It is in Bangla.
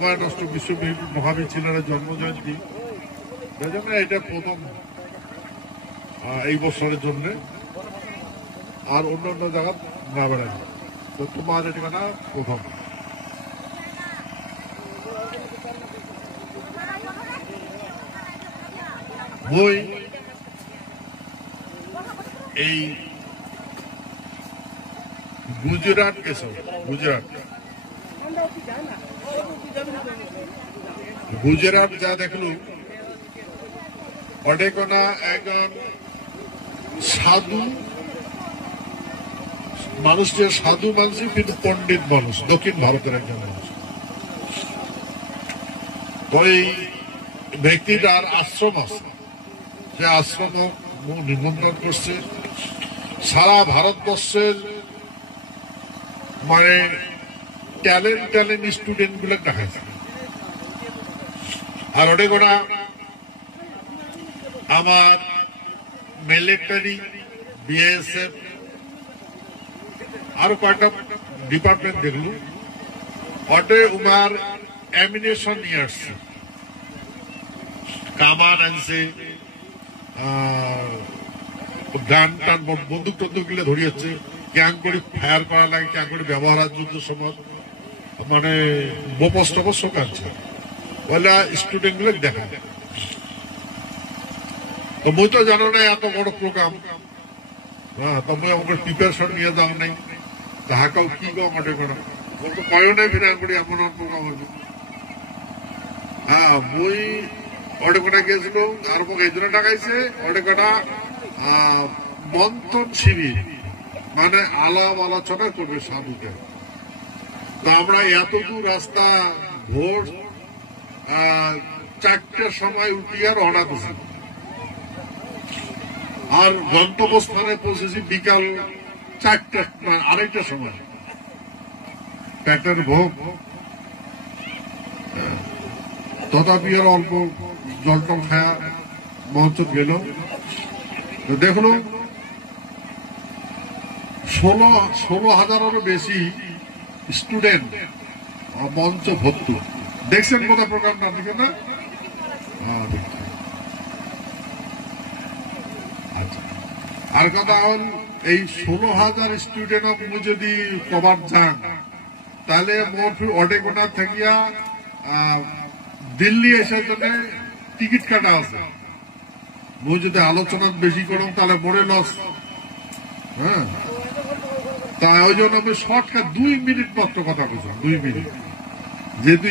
মহারাষ্ট্র বিশ্ববিদ্যালয় মহাবিদ্যালয়ের জন্মজয়ন্তী সেজন্য এটা প্রথম এই বছরের জন্য আর অন্যান্য জায়গা না বেড়ায় তো তোমার এটা না প্রথম বই এই গুজরাট কেসব গুজরাট যা দেখল অনেকনা একজন সাধু মানুষ, যে সাধু মানুষ কিন্তু পণ্ডিত মানুষ, দক্ষিণ ভারতের একজন মানুষ। ওই ব্যক্তিটার আশ্রম আছে, সে আশ্রম নিমন্ত্রণ করছে সারা ভারতবর্ষের মানে ট্যালেন্ট স্টুডেন্ট গুলো দেখাচ্ছে। আর ওটা গোটা আমার মিলিটারি, বিএসএফ আরো কয়েকটা ডিপার্টমেন্ট দেখল, ওটে উমার অ্যামিনেশন নিয়ে আসছে, কামান আনছে, গান টান বন্দুক টন্দুক গুলো ধরিয়েছে, ক্যাং করে ফায়ার করা লাগে, ক্যাং করে ব্যবহার যুদ্ধের সময় মানে বোপস টপস শোকাচ্ছে বলে স্টুডেন্ট গুলো দেখা। তো মুই তো জানো না এত বড় প্রোগ্রাম, হ্যাঁ তো মুই আমাকে প্রিপারেশন নিয়ে যাও নাই, তাহা কাউ কি গাও মাঠে করো তো কয় নাই ফিরে করি এমন প্রোগ্রাম হলো। হ্যাঁ মুই ওটা কোটা গেছিল আর মুখ এই জন্য ডাকাইছে, ওটা কোটা মন্থন শিবির মানে আলাপ আলোচনা করবে সাধুকে। তো আমরা এতদূর রাস্তা ভোর 4টার সময় উঠিয়ে রওনা করছি, আর গন্তব্যস্থানে পৌঁছেছি বিকাল 4টা 2:30টার সময়। পেটের ভোগ তথাপি আর অল্প জলটল খায়া মঞ্চ গেল, দেখলো 16,000-এরও বেশি স্টুডেন্ট মঞ্চ ভর্তি। দেখছেন কোথায় প্রোগ্রামটা? দেখেন না? আচ্ছা, আর কথা হল এই 16,000 স্টুডেন্ট যদি কভার যান তাহলে মোট অডেগোনা থাকিয়া দিল্লি এসার জন্য টিকিট কাটা আছে। মুই যদি আলোচনা বেশি করো তাহলে মোড়ে লস। হ্যাঁ, তা ওই জন্য আমি শর্টকাট 2 মিনিট মাত্র কথা বলছিলাম, 2 মিনিট, যেহেতু